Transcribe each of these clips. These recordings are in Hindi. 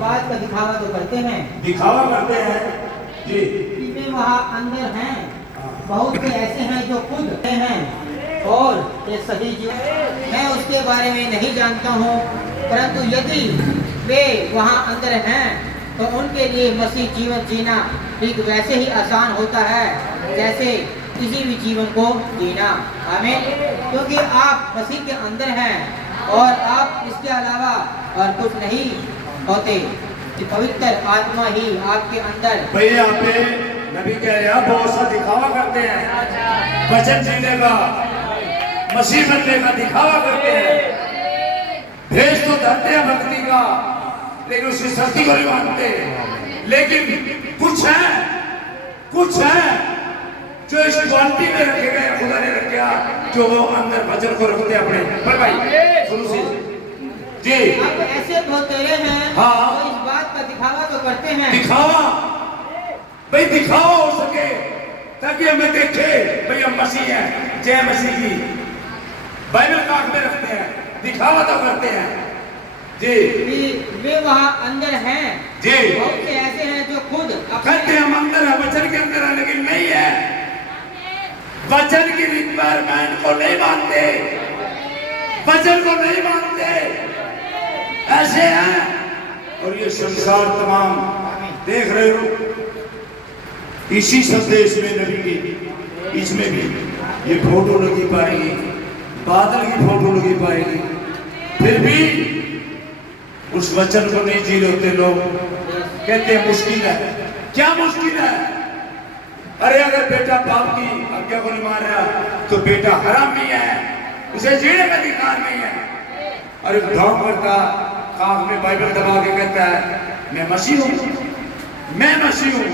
बात का दिखावा तो करते हैं, दिखावा करते हैं जी कि वे वहाँ अंदर हैं। बहुत से ऐसे हैं जो खुद हैं और ये सही जीवन, मैं उसके बारे में नहीं जानता हूँ, परंतु यदि वे वहाँ अंदर हैं तो उनके लिए मसीह जीवन जीना ठीक वैसे ही आसान होता है जैसे किसी भी जीवन को जीना। आमीन। क्योंकि आप मसीह के अंदर हैं और आप इसके अलावा और कुछ नहीं होते, कि पवित्र आत्मा ही आपके अंदर। भैया यहाँ पे नबी कह रहे हैं बहुत सा दिखावा करते हैं, वचन जीने का, मसीह बनने का दिखावा करते हैं, भेष तो धरते हैं भक्ति का, लेकिन उसकी शक्ति को नहीं मानते। लेकिन कुछ है जो इस क्वालिटी में रखे गए, खुदा ने रखा, जो वो अंदर वचन को रखते हैं अपने पर। भाई सुनो सी जी, आप ऐसे बहुतेरे हैं हाँ। तो इस बात का दिखावा तो करते हैं। दिखावा भाई, दिखावा हो सके ताकि हमें देखे भाई हम मसीह हैं, जय मसीह की बाइबल काट में रखते हैं, दिखावा तो करते हैं जी। वे वहाँ अंदर हैं जी। बहुत से ऐसे हैं जो खुद कहते हैं हम अंदर है, वचन के अंदर है, लेकिन नहीं है, वचन की रिक्वायरमेंट को नहीं मानते, वचन को नहीं मानते, ऐसे हैं। और ये संसार तमाम देख रहे हो, इसी संदेश में नबी की इसमें भी ये फोटो लगी पाएगी, बादल की फोटो लगी पाएगी, फिर भी उस वचन को नहीं जी रहे होते लोग। कहते हैं मुश्किल है। क्या मुश्किल है? अरे अगर बेटा बाप की आज्ञा को नहीं मान रहा तो बेटा हरामी है, उसे जीने का अधिकार नहीं है। अरे ढोंग करता कान में बाइबल दबा के कहता है मैं मसीह हूँ, मैं मसीह हूँ,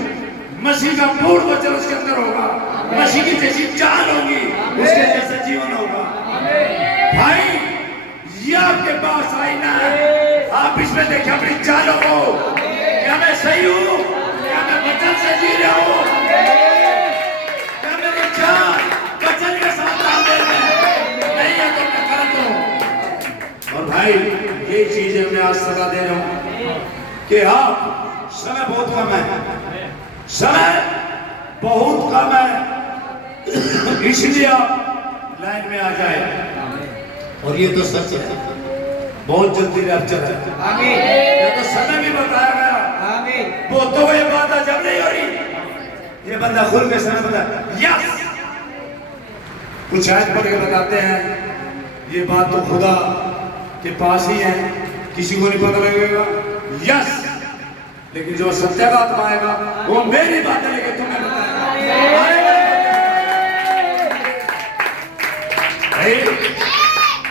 मसीह का पूर्ण वचन उसके अंदर होगा, मसीह की जैसी चाल होगी, उसके जैसा जीवन होगा। भाई ये आपके पास आईना है, आप इसमें देखें अपनी चालों को, क्या मैं सही हूँ, क्या मैं वचन से जी रहा हूँ, क्या मेरी चाल वचन के साथ तालमेल में नहीं है तो मैं गलत हूँ। और भाई ये चीजें मैं आज सलाह दे रहा हूँ कि आप समय बहुत कम है, समय बहुत कम है, इसलिए आप लाइन में आ जाए। और ये तो सच है, बहुत जल्दी रैप्चर है। आमीन। ये तो समय भी बताया गया। आमीन। वो तो ये बात जब नहीं हो रही, ये बंदा खुल के समय बता यस, कुछ आज पढ़ के बताते हैं ये बात तो खुदा के पास ही है, किसी को नहीं पता लगेगा। यस, लेकिन जो सत्य का आत्मा आएगा वो मेरी बातें लेके तुम्हें बताएगा।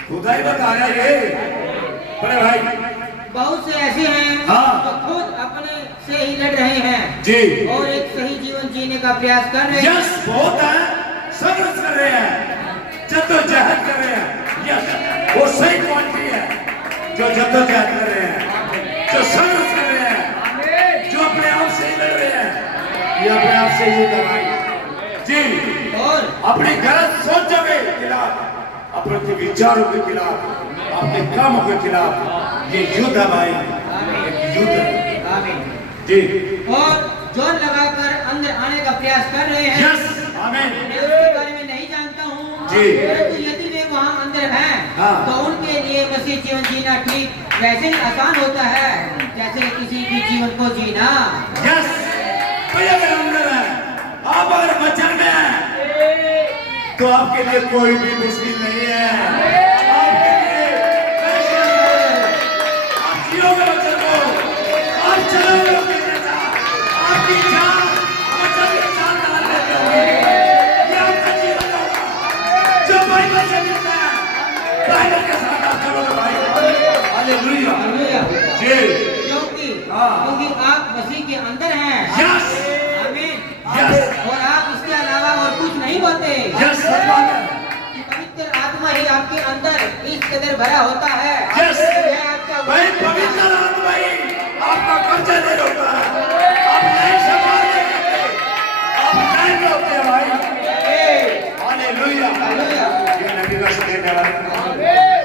खुदा ही बताया ये बड़े भाई। बहुत से ऐसे हैं हाँ। जो खुद अपने से ही लड़ रहे हैं जी, और एक सही जीवन जीने का प्रयास कर रहे हैं। यस बहुत है, संघर्ष कर रहे हैं, जद्दोजहद कर रहे हैं। यस, वो सही क्वालिटी है जो जद्दोजहद कर रहे हैं, जो संघर्ष कर रहे हैं, जो अपने आप से ही लड़ रहे हैं। ये अपने आप से ही लड़ाई जी, और अपनी गलत सोचों के खिलाफ, अपने विचारों के खिलाफ, अपने कामों के खिलाफ ये युद्ध है भाई, युद्ध है। आमीन। जी, और जोर लगाकर अंदर आने का प्रयास कर रहे हैं। यस, आमीन। मैं उसके बारे में नहीं जानता हूँ, जी। परंतु यदि वे वहाँ अंदर हैं हाँ। तो उनके लिए मसीह जीवन जीना ठीक वैसे ही आसान होता है जैसे किसी भी जीवन को जीना। यस, भाई अगर अंदर है, आप अगर वचन में हैं तो आपके लिए कोई भी मुश्किल नहीं है। आपके लिए कैसे है? आप जियोगे वचन को, आप चलोगे उसके जैसा, आपकी जान वचन के साथ डाल लेते होगे, ये आपका जीवन होगा जो बाइबल से मिलता है, बाइबल के साथ आप चलोगे भाई। हालेलुया। हालेलुया। जी, क्योंकि हाँ। आप मसीह के अंदर हैं। यस, आमीन। यस, और आप इसके अलावा और कुछ नहीं होते। यस, सच बात है। पवित्र आत्मा ही आपके अंदर इस कदर भरा होता है। यस, यह आपका भाई पवित्र आत्मा ही आपका कब्जा ले होता है, आप नहीं संभाल सकते, आप नहीं होते हैं भाई। हालेलुया। ये नबी का संदेश है,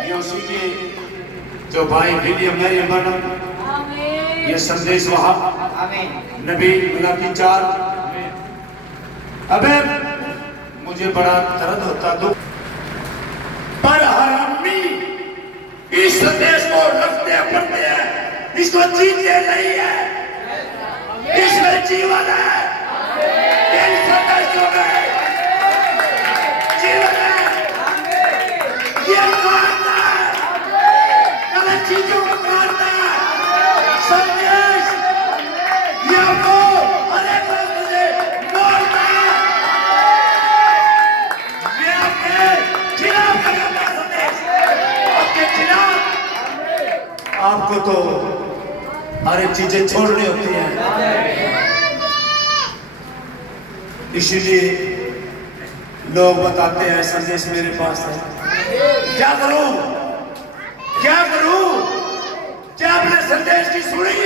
ये उसी के जो भाई विलियम मैरियम बना ये संदेश वहां आमीन। नबी मलाकी 4। अबे मुझे बड़ा दर्द होता दुख, पर हरामी इस संदेश को रखते पढ़ते हैं, इसको जीते नहीं है, इसमें जीवन है, इन संदेशों में जीवन है। ये मानता है, गलत चीजों को मानता है, संदेश ये आपको हर एक रास्ते से मारता है, ये आपके खिलाफ करता है संदेश, आपके खिलाफ। आपको तो हर एक चीजें छोड़नी होती हैं, इसीलिए लोग बताते हैं संदेश मेरे पास है। क्या करूं, क्या करूं, क्या आपने संदेश की सुनी,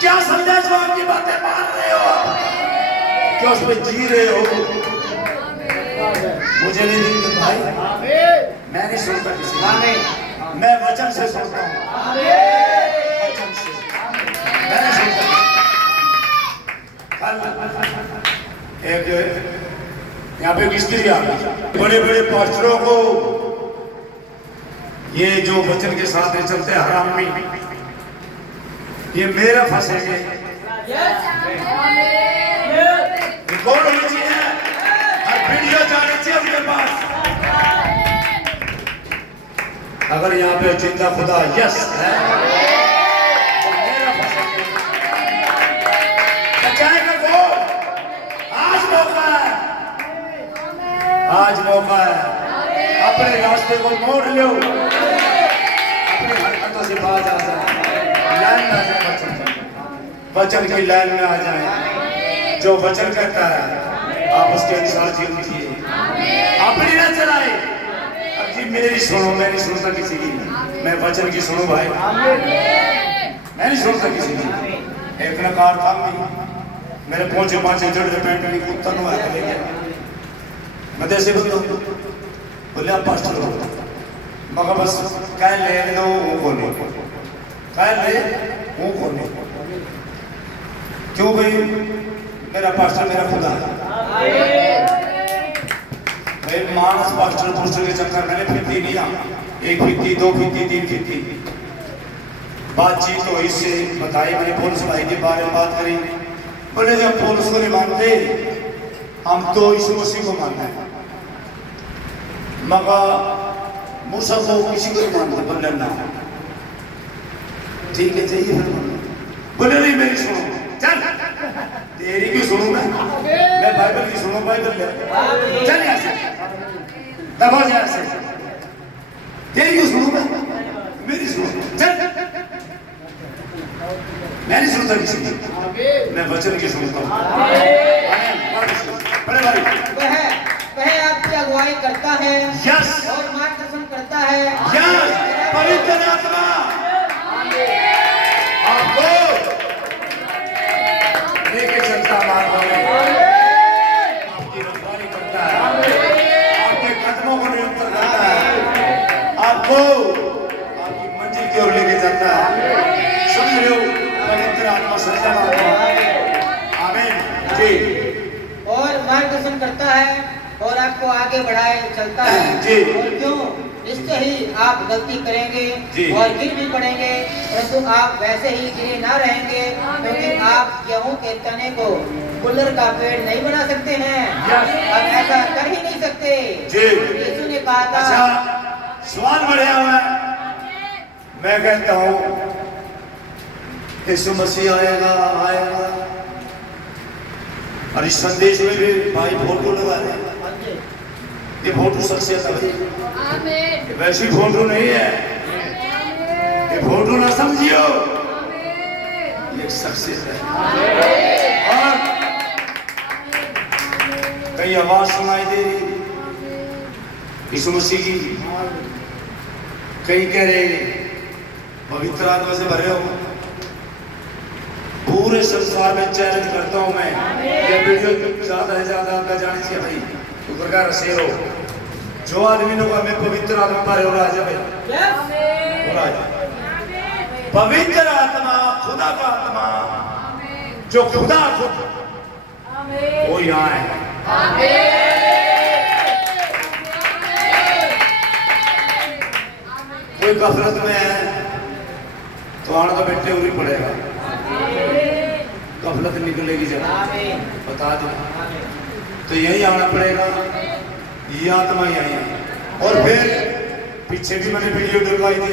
क्या संदेश में आपकी बातें मान रहे हो, क्या उसमें जी रहे हो? मुझे नहीं दिखता भाई, मैं नहीं सुनता किसी का, मैं वचन से सुनता हूँ, वचन से मैं नहीं सुनता। एक यहाँ पे किस्ती आ गई, बड़े बड़े पास्टरों को ये जो वचन के साथ नहीं चलते हरामी, ये मेरा फंसेंगे, रिकॉर्ड होनी चाहिए और वीडियो जानी चाहिए उनके पास। अगर यहाँ पे जिंदा खुदा यस है तो मेरा फंसेंगे, बचाएगा कौन? आज मौका है, आज मौका है, अपने रास्ते को मोड़ लो, अपनी हरकतों से बाज आ जाए, लाइन में आ जाए, वचन की लाइन में आ जाए। जो वचन कहता है आप उसके अनुसार जीवन जिए, अपनी ना चलाए। अब जी मेरी सुनो, मैं नहीं सुनता किसी की, मैं वचन की सुनो भाई, मैं नहीं सुनता किसी की। एक नकार था मेरे पहुंचे पांचे जड़ पैंट नहीं कुत्ता नु आ गया, मैं जैसे बोले आप पास्टर हो, मगर बस कह ले दो वो नहीं, कह ले वो नहीं, क्यों भाई? मेरा पास्टर मेरा खुदा है भाई। मानस पास्टर पुस्टर के चक्कर मैंने फिरती नहीं आ, एक फिरती, दो फिरती, तीन फिरती, बातचीत तो इससे बताई, मैंने पौलुस भाई के बारे में बात करी, बोले जब पौलुस को नहीं मानते हम तो यीशु मसीह को मानते हैं, मगर मूसा को किसी को नहीं मानते। बोले ना ठीक है चाहिए, बोले नहीं मेरी सुनो, चल तेरी की सुनूं मैं बाइबल की सुनूं, बाइबल ले चल यहाँ से, दबा यहाँ से, तेरी की सुनूं मैं, मेरी सुनो, चल। मैं नहीं सुनता किसी की, मैं वचन की सुनता हूँ। बड़े भाई वह आपकी अगुवाई करता है, यस, और मार्गदर्शन करता है, यस, पवित्र आत्मा आपको लेके चलता मार्गों में, आपकी रखवाली करता है, आपके कदमों को नियंत्रण करता है, आपको आपकी मंजिल की ओर लेके जाता है। समझ रहे हो? पवित्र आत्मा सच्चा आत्मा, आमीन जी। और मार्गदर्शन करता है और आपको आगे बढ़ाए चलता है जी। और क्यों? निश्चय ही आप गलती करेंगे जी। और गिर भी पड़ेंगे, परंतु आप वैसे ही गिरे ना रहेंगे, क्योंकि आप गेहूं के तने को गुल्लर का पेड़ नहीं बना सकते हैं, आप ऐसा कर ही नहीं सकते जी। यीशु ने कहा था। अच्छा, सवाल बढ़िया हुआ, मैं कहता हूँ यीशु मसीह आएगा, आएगा, और इस संदेश में भी भाई फोटो लगा रहे हैं, ये फोटो शख्सियत है, ये वैसी फोटो नहीं है, ये फोटो ना समझियो, ये शख्सियत है। और कई आवाज सुनाई दे रही यीशु मसीह की, कई कह रहे पवित्र आत्मा से भरे हो। पूरे संसार में चैलेंज करता हूं मैं, ये वीडियो ज्यादा से ज्यादा आपका जाने चाहिए भाई, तो प्रकार से हो जो आदमी ने कहा मैं पवित्र आत्मा पर हो रहा है भाई, पवित्र आत्मा खुदा का आत्मा जो खुदा खुद वो यहाँ है। कोई गफलत में है तो आना तो बैठे हुए पड़ेगा, गफलत निकलेगी जब बता दो तो यही आना पड़ेगा, ये आत्मा यही है। और फिर पीछे भी मैंने वीडियो डलवाई थी,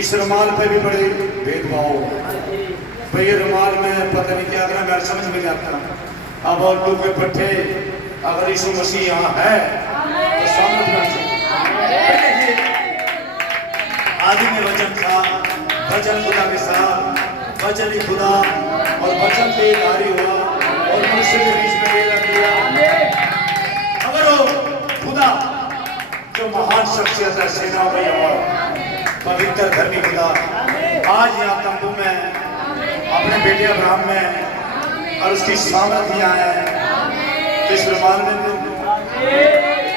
इस रुमाल पे भी बड़े भेदभाव हुआ भाई, ये रुमाल में पता नहीं क्या करना, मेरे समझ में नहीं आता। अब और लोग के पट्टे अगर यीशु मसीह यहाँ है तो सामने आदि में वचन था, वचन खुदा के साथ, वचन ही खुदा और वचन पे धारी हुआ और मनुष्य के बीच में रख दिया। अगर वो खुदा जो महान शख्सियत है, सेना का यहोवा, पवित्र धर्मी खुदा आज यहाँ तंबू में अपने बेटे अब्राहम में और उसकी सामर्थ यहाँ है तो इस रुमाल में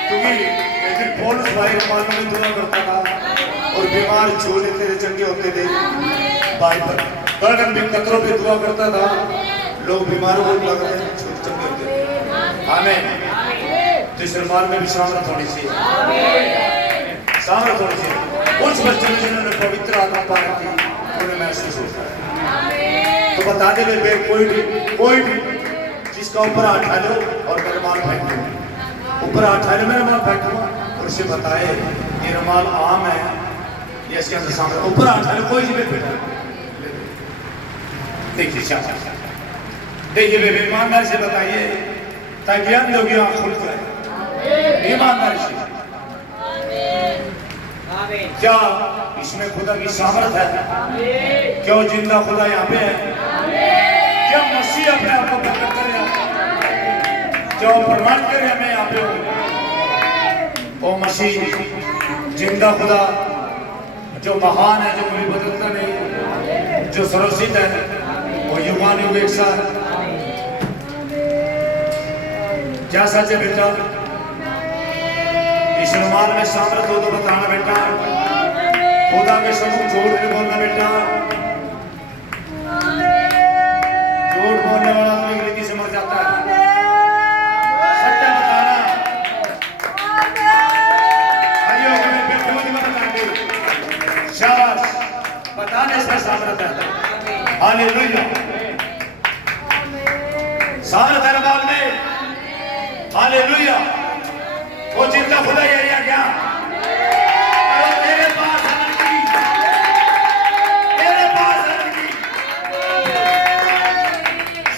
क्योंकि एक दिन पौलुस भाई रुमाल में दुआ करता था और बीमार छोले तेरे चंगे होते थे भाई पर बर्तन भी कतरों पे दुआ करता था, लोग बीमारों को लग रहे हैं छोटे चंगे होते थे। आमीन। तो इस रुमाल में भी सामर्थ होनी चाहिए, सामर्थ होनी चाहिए। कुछ बच्चों ने जिन्होंने पवित्र आत्मा पा रखी उन्हें महसूस होता है। तो बता दे मेरे कोई भी जिसका ऊपर हाथ लो और मेरे रुमाल फेंक दो, ऊपर हाथ लो मेरे रुमाल फेंक दो और उसे बताए ये रुमाल आम है, ये इसके अंदर सामने ऊपर हाथ लो कोई भी बेटा देखिए शाबाश, देखिए बेबे ईमानदारी से बताइए ताकि अंध होगी आँख खुल जाए, ईमानदारी से। क्या इसमें खुदा की सामर्थ है? क्यों जिंदा खुदा यहाँ पे है? क्या मसीह अपने आप को प्रकट करे? क्यों प्रमाण करे हमें यहाँ पे? ओ मसीह जिंदा खुदा जो महान है, जो कभी बदलता नहीं, जो सर्वसिद्ध है, वो युगान युग एक साथ। क्या सच है बेटा? इस रुमाल में सामर्थ हो तो बताना बेटा, खुदा के सम्मुख झूठ नहीं बोलना बेटा, झूठ बोलने वाला तो अंग्रेजी से मर जाता है, सत्य बताना। भाइयों को मैं बेटों की मदद करके शाबाश, बताने से सामर्थ है। हालेलुया, सामर्थ है रुमाल में। हालेलुया, वो जिंदा खुदा यही आ गया तेरे पास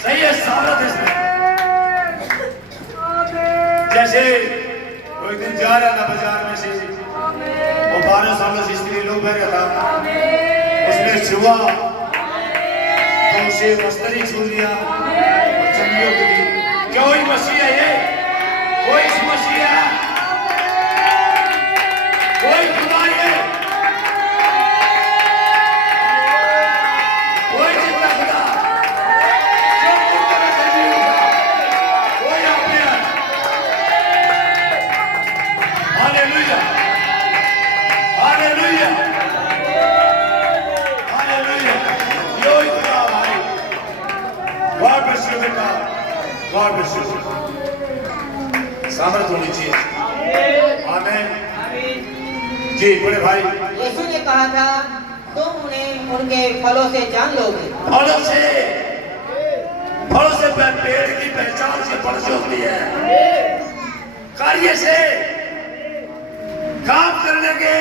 सही है, सामर्थ इसमें। जैसे वो एक दिन जा रहा था बाजार में से, वो 12 सालों से स्त्री लोग बह रहा था, उसने छुआ तो उसे मस्तरी छू लिया और चंगियों को दी। क्या वही मसीह है? ये कोई मसीह है, कोई खुदा है, कोई जिंदा खुदा जो मुर्दों में से जी उठा, कोई आपने है। हालेलुया, हालेलुया, हालेलुया, यो ही खुदा हमारी। गॉड ब्लेस यू बेटा, गॉड ब्लेस यू। सामर्थ होनी चाहिए। आमीन जी। बड़े भाई यीशु ने कहा था तुम उन्हें उनके फलों से जान लोगे। फलों से पेड़ की पहचान से फल से होती है, कार्य से, काम करने के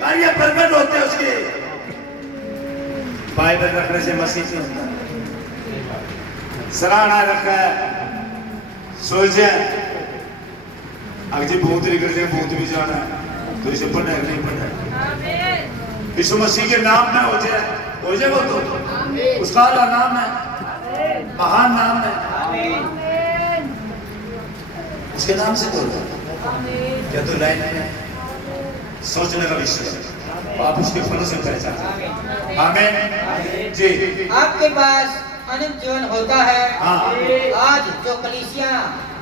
कार्य प्रकट होते हैं उसके। बाइबल रखने से मसीह से होता है, सराहना रखा है, सोचे अगर जी भूत निकल जाए, भूत भी जाना है तो इसे पढ़ना है नहीं पढ़ना है। यीशु मसीह के नाम में हो जाए वो तो उसका अल्लाह नाम है, महान नाम है, उसके नाम से बोल क्या तो लाइन है सोचने का विषय, आप उसके फलों से पहचान। आमीन जी। आपके पास अनंत जीवन होता है। हाँ। आज जो कलीसिया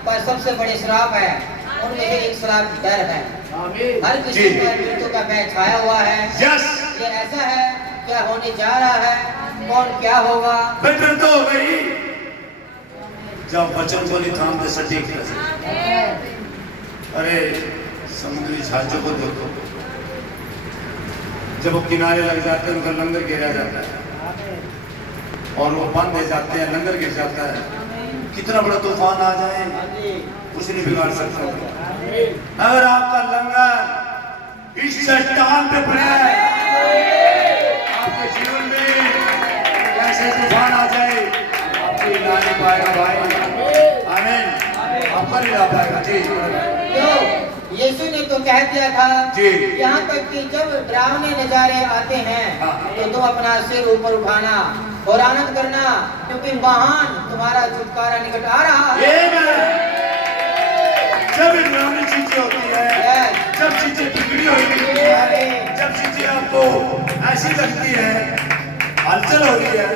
पर सबसे बड़े श्राप है उनमें से एक श्राप डर है। हर किसी पर मृत्यु का भय छाया हुआ है। यस, ये ऐसा है क्या होने जा रहा है कौन क्या होगा। बेटर तो हो गई जब वचन को नहीं थामते सटीक से। अरे समुद्री जहाजों को देखो, जब वो किनारे लग जाते हैं उनका लंगर गिरा जाता है और वो बंद हो जाते हैं, लंगर गिर जाता है। कितना बड़ा तूफान आ जाए कुछ नहीं बिगाड़ सकता। अगर आपका लंगर इस चट्टान पे पड़ा है, आपके जीवन में ऐसे तूफान आ जाए आपको हिला नहीं पाएगा भाई। आमीन। आपका नहीं ला पाएगा जी। क्यों? यीशु ने तो कह दिया था जी। यहाँ तक कि जब डरावने नजारे आते हैं तो तुम अपना सिर ऊपर उठाना और आनंद करना, क्योंकि महान तुम्हारा छुटकारा निकट आ रहा है। जब डरावनी चीजें होती है, जब चीजें बिगड़ी होती है, जब चीजें आपको ऐसी लगती है, हलचल हो रही है,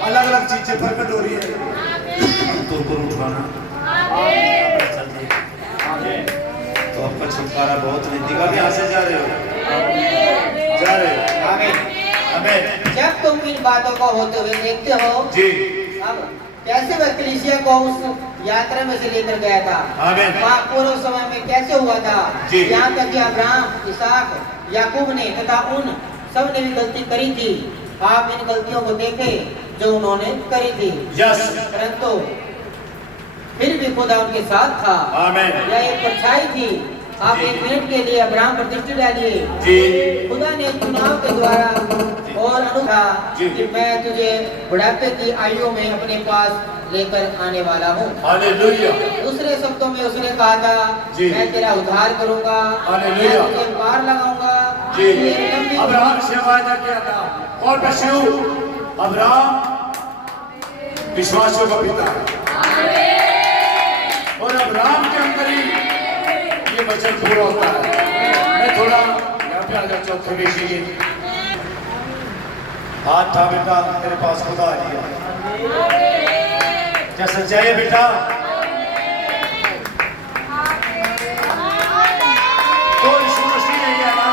अलग अलग चीजें प्रकट हो रही है, तो ऊपर उठाना। तो आपका छुटकारा बहुत नजदीक। अभी यहाँ से जा रहे हो, जा रहे हो। आमीन। जब तुम इन बातों को होते हुए देखते हो जी। अब कैसे वह कलीसिया को उस यात्रा में से लेकर गया था, आमीन। वहाँ पूर्व समय में कैसे हुआ था, जी। यहाँ तक कि अब्राहम, इसहाक, याकूब ने तथा उन सब ने भी गलती करी थी। आप इन गलतियों को देखे जो उन्होंने करी थी, यस। परंतु फिर भी खुदा उनके साथ था। आमीन। यह एक परछाई थी। आप एक मिनट के लिए अब्राहम पर दृष्टि डालिए। जी। खुदा ने चुनाव के द्वारा और अनुथा जी। कि मैं तुझे बुढ़ापे की आयु में अपने पास लेकर आने वाला हूँ। हालेलुया। दूसरे शब्दों में उसने कहा था जी। मैं तेरा उद्धार करूंगा, मैं हालेलुया। तुझे पार लगाऊंगा। जी। तेरी लंबी- अब्राहम से वायदा किया था। और पशु अब्राहम विश्वासियों का पिता है और अब्राहम के अंदर ही ये वचन पूरा होता है। मैं थोड़ा यहाँ पे आ जाऊँ चौथे विषय के। हाथ था बेटा तेरे पास खुदा आ गया। क्या सच्चाई है बेटा? तो यीशु मसीह नहीं है ना?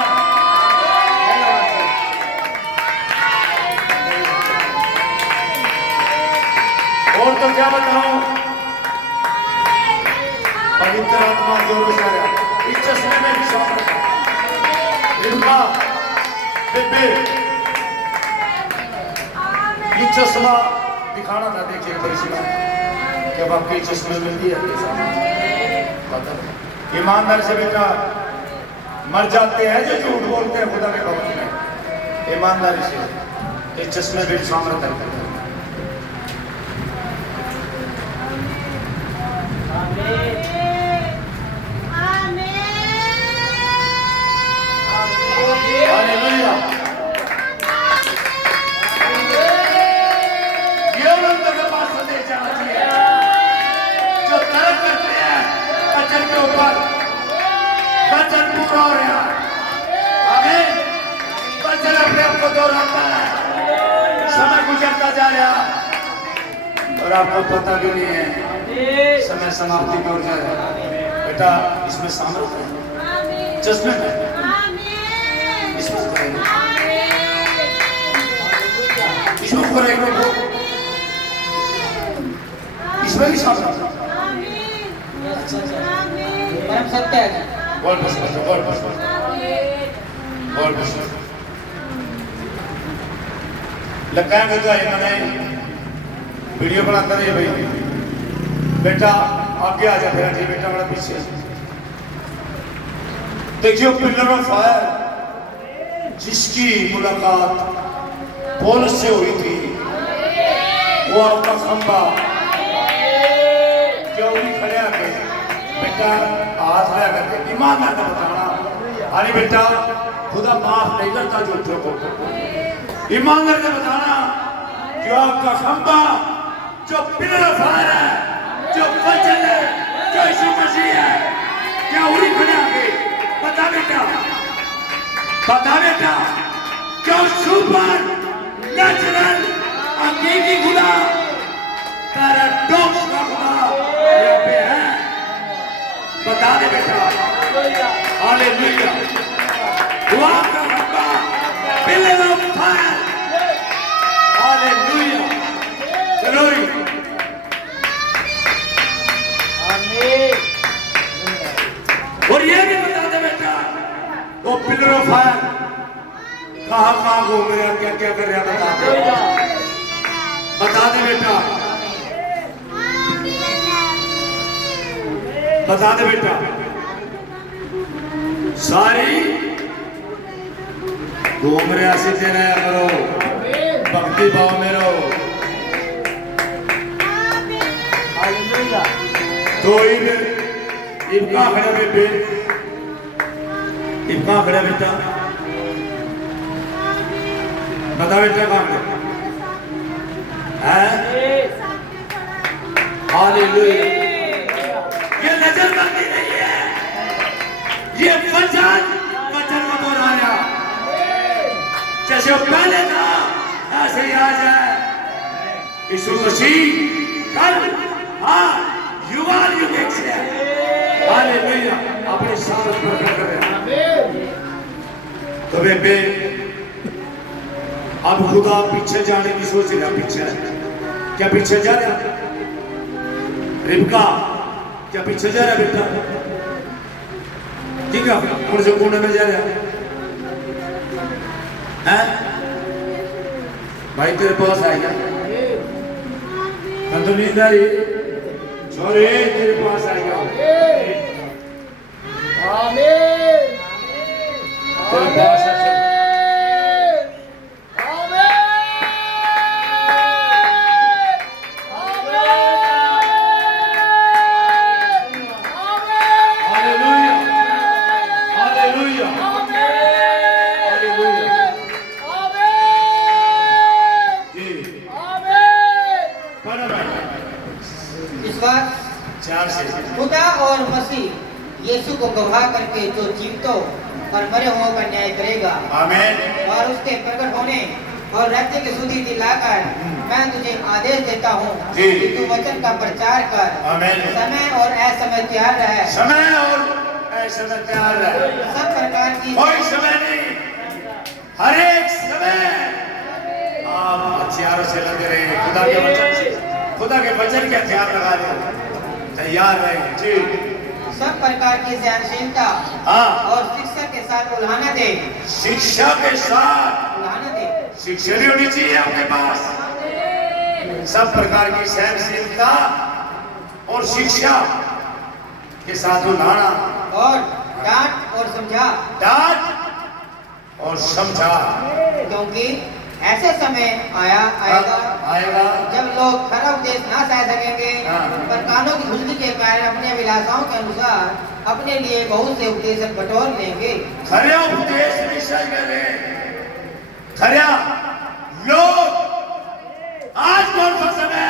और तो क्या बताऊं, पवित्र आत्मा जोरों से आया। इस चश्मे में भी शामिल है। इनका बेबे ये चश्मा दिखाना था। देखिए परिश्रम जब आपके चश्मे मिलती है आपके सामने। ईमानदार से बेटा मर जाते हैं जो झूठ बोलते हैं खुदा के भवन में। ईमानदारी से ये चश्मे भी सामने करते हैं। हालेलुया। ये लोगों के पास संदेश जाना चाहिए जो तरक करते हैं वचन के ऊपर। वचन पूरा हो रहा है। आमीन। वचन अपने आप को दोहराता है। समय गुजरता जा रहा और आपको पता भी नहीं है समय समाप्ति में हो जाएगा। बेटा इसमें शामिल है, चश्मे में इसमें इसमें भी शामिल है। परम सत्य है। बहुत पसंद है, बहुत पसंद है, बहुत पसंद है। लगता है तो है मैंने वीडियो बनाता रहे भाई। बेटा आगे आ जा फिर जी बेटा बड़ा पीछे। देखिए पिलर ऑफ फायर जिसकी मुलाकात पौलुस से हुई थी, वो आपका खंबा क्यों नहीं खड़े आके बेटा हाथ लगा करके ईमानदार का बताना। अरे बेटा खुदा माफ नहीं करता झूठों को। ईमानदार का बताना जो आपका खंबा जो पिलर ऑफ फायर है, जो वचन है, जो यीशु मसीह है, क्या वही खड़े आके बता बेटा, बता बेटा क्या सुपर नेचुरल हकीकी खुदा पैराडॉक्स का खुदा यहाँ पे है। बता दे बेटा। हालेलुया। दुआ का खंबा पिलर ऑफ फायर कहाँ घूम रहे हैं, क्या क्या कर रहे हैं, बता दे बेटा, बता दे बेटा। सारी घूम रहे सीधे रहे करो, भक्ति भाव में रहो। तो इनका खड़ा बेटे, इनका खड़ा बेटा, बता बेटा कहाँ खड़ा है? हालेलुया। ये नजरबंदी नहीं है, ये वचन को दोहराया। जैसे वो पहले था ऐसे ही आज है। यीशु मसीह कल आज युगान युग एक से है। हालेलुया। अपने साथ प्रकट कर रहे हैं। तो बेबे अब खुदा पीछे जाने की सोच रहा, पीछे क्या पीछे जा रहा? रिबका क्या पीछे जा रहा बेटा? ठीक है, कौन से कोने में जा रहा है? भाई तेरे पास आएगा तो नींद आ रही, छोरे तेरे पास आएगा। आमीन, तेरे पास है। खुदा और मसीह यीशु को गवाह करके जो जीवितों और मरे हुओं का न्याय करेगा। आमीन। और उसके प्रकट होने और राज्य की सुधि दिलाकर मैं तुझे आदेश देता हूँ कि तू वचन का प्रचार कर। आमीन। समय और असमय तैयार रहे। समय और असमय तैयार रहे। सब प्रकार की कोई समय नहीं, हर एक समय आप हथियारों से लगे रहे। खुदा के वचन से, खुदा के वचन के हथियार लगा रहे, तैयार रहे जी। सब प्रकार की सहनशीलता और शिक्षा के साथ उल्हाना दे। शिक्षा के साथ उल्हाना दे। शिक्षा भी होनी चाहिए आपके पास। सब प्रकार की सहनशीलता और शिक्षा के साथ उल्हाना और डांट और समझा। डांट और समझा, क्योंकि ऐसे समय आएगा जब लोग खरा उपदेश ना सह सकेंगे, पर कानों की खुजली के कारण अपने अभिलाषाओं के अनुसार अपने लिए बहुत से उपदेशक बटोर लेंगे। खरा उपदेश नहीं सह करें। खरा लोग आज कौन सा समय?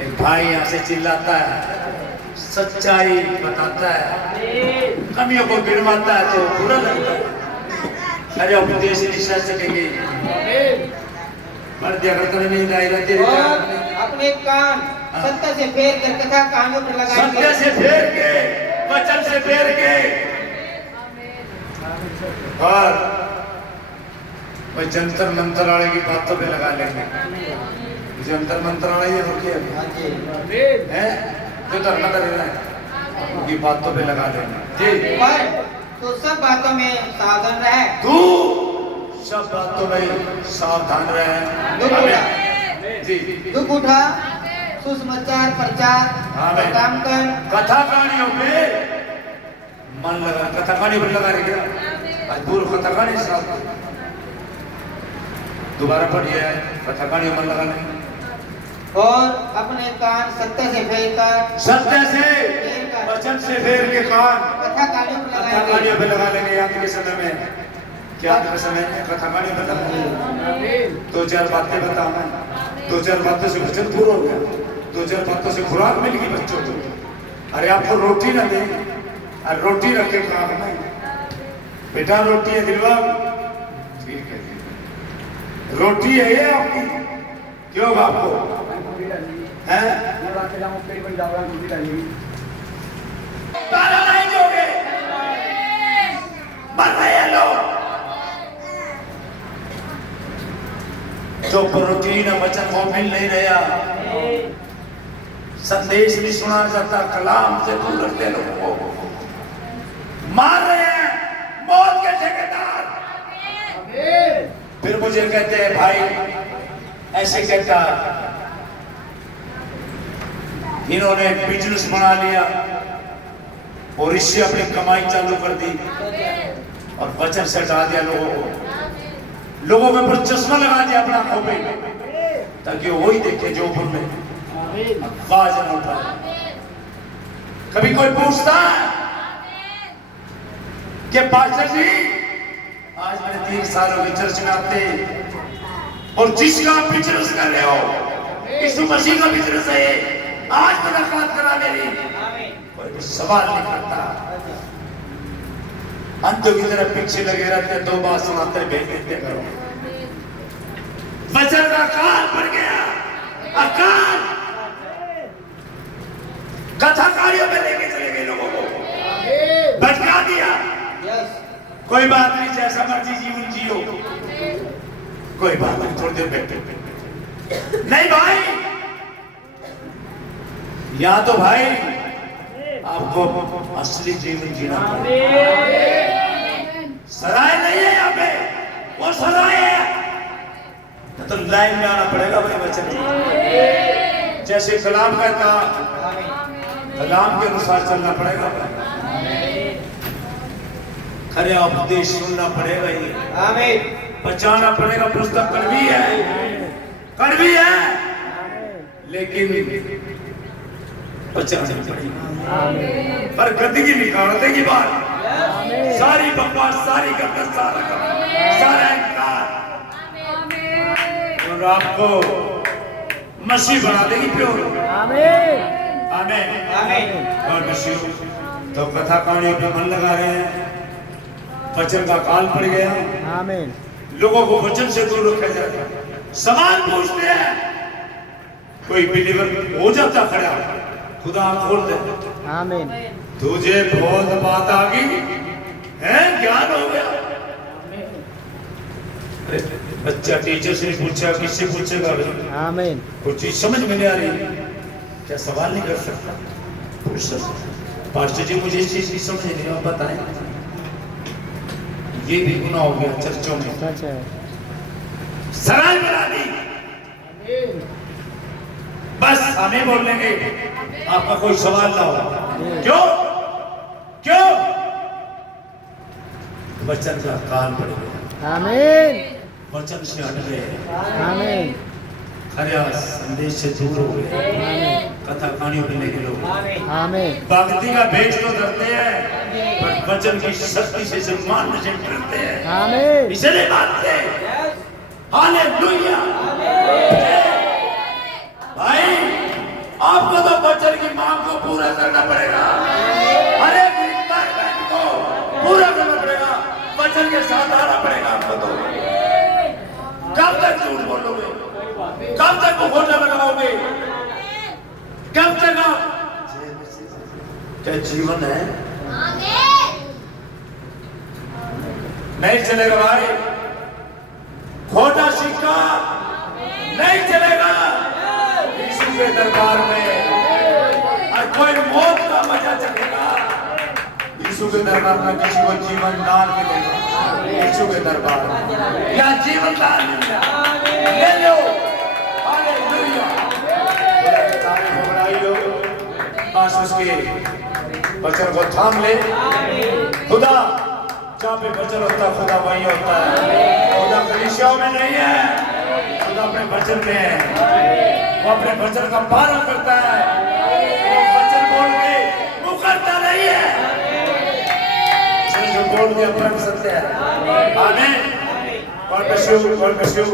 एक भाई यहाँ से चिल्लाता है, सच्चाई बताता है, कमियों को गिरवाता है तो बुरा लगता है। खरे उपदेश नहीं सह सकेंगे। मर्द अगर नहीं लाएगा तेरे अपने कान सत्य से फेर कर कथा कानों पर लगाएंगे। सत्य से फेर के, वचन से फेर के, और वह जंतर मंत्र वाले की बातों पे लगा लेंगे। जंतर मंत्र वाले ये हो गया है जो धर्म कर रहा है, उनकी बातों पे लगा लेंगे। पर तो सब बातों में सावधान रहे। तू सब बातों में सावधान रहे। दुख उठा, सुसमाचार प्रचार काम कर। कथा कहानियों पे मन लगा, कथा कहानी पर लगा रहे क्या? आज पूर्व कथा कहानी साहब दोबारा पढ़िए, कथा कहानी मन लगा नहीं। और अपने कान सत्य से फेर कर, सत्य से वचन से फेर के कान कथा कहानियों पे लगा लेंगे। आज के समय में क्या समय है? कथा कहानियों पे लगा। दो चार बातें बताना, दो चार बातों से वचन पूरा हो गया, दो चार बातों से खुराक मिल गई बच्चों को। अरे आपको रोटी ना दे, अरे रोटी रखे काम नहीं, बेटा रोटी है दिलवा, ठीक है रोटी है ये आपकी, क्यों आपको है? तारा नहीं दोगे, मर रहे हैं लोग। जो प्रोटीन वचन वो मिल नहीं रहा, संदेश भी सुना जाता, कलाम से दूर रखते लोगों को, मार रहे हैं, मौत के ठेकेदार फिर मुझे कहते हैं भाई ऐसे कहता इन्होंने बिजनेस बना लिया और इससे अपनी कमाई चालू कर दी और वचन से हटा दिया लोगों के ऊपर चश्मा लगा दिया अपना आंखों पे ताकि वो वही देखे जो ऊपर में आवाज न उठाए। कभी कोई पूछता है कि पास्टर जी आज मैंने 3 सालों की चर्च में आते और जिसका आप बिजनेस कर रहे हो यीशु मसीह का बिजनेस है आज मुलाकात करा मेरी, कोई सवाल नहीं करता। अंधों की तरह पीछे लगे रहते 2 बात सुनाते भेज देते करो। वचन का अकाल पड़ गया, अकाल कथाकारियों में लेके चले गए लोगों को, भटका दिया। कोई बात नहीं, जैसा मर्जी जीवन जियो, कोई बात नहीं, थोड़ी देर बैठे नहीं भाई। या तो भाई आपको असली जीवन जीना पड़ेगा। सराय नहीं है यहाँ पे, वो सराय है तो लाइन में आना पड़ेगा भाई बच्चे। जैसे कलाम कहता कलाम के अनुसार चलना पड़ेगा, खरे उपदेश सुनना पड़ेगा, ये बचाना पड़ेगा। पुस्तक कड़वी है लेकिन बचाना पड़ेगा। पर गंदगी निकाल देगी बात, सारी बकवास, सारी गंदगी, सारा इनकार और आपको मसीह बना देगी प्योर। आमीन। और मसीह तो कथा कहानियों पे मन लगा रहे हैं, वचन का काल पड़ गया। आमीन। लोगों को वचन से दूर रखा जाता है। सवाल पूछते हैं, कोई बिलीवर हो जाता खड़ा, खुदा खोल दे। आमीन। तुझे बहुत बात आ गई है, ज्ञान हो गया। बच्चा टीचर से पूछा, किससे पूछेगा? आमीन। कुछ चीज समझ में नहीं आ रही, क्या सवाल नहीं कर सकता? पूछ सकता। पास्टर जी मुझे इस चीज की समझ नहीं, आप बताएं। ये भी गुनाह हो गया चर्चों में, सराय बना दी। बस हमें बोल लेंगे, आपका कोई सवाल ना हो। क्यों वचन का काल पड़ गया। आमीन। वचन से हट गए। आमीन। खरा संदेश से दूर हो गए, कथा कहानियों में लेके लोग। आमीन। भक्ति का भेष तो करते हैं पर वचन की शक्ति से सम्मान से डरते हैं। आमीन। इसे नहीं मानते। हालेलुया। भाई आपको तो वचन की मांग को पूरा करना पड़ेगा, हर एक रिक्वायरमेंट को पूरा करना पड़ेगा, वचन के साथ आना पड़ेगा आपको। तो कब तक झूठ बोलोगे, कब तक मुखौटा लगाओगे, कब तक आप क्या जीवन है? नहीं चलेगा भाई, खोटा सिक्का नहीं चलेगा। यीशु के दरबार में और कोई मौत का मजा चलेगा, यीशु के दरबार में किसी को जीवन दान मिलेगा। यीशु के दरबार में या जीवन दान मिलेगा, ले लो। हालेलुया। बस उसके वचन को थाम ले। खुदा जहाँ पे वचन होता है खुदा वही होता है। खुदा कलीसियाओं में नहीं है, खुदा अपने वचन में है। वो अपने वचन का पालन करता है, वो वचन बोल के मुकरता नहीं है, जो बोल के अपना सत्य है। आमीन। God bless you.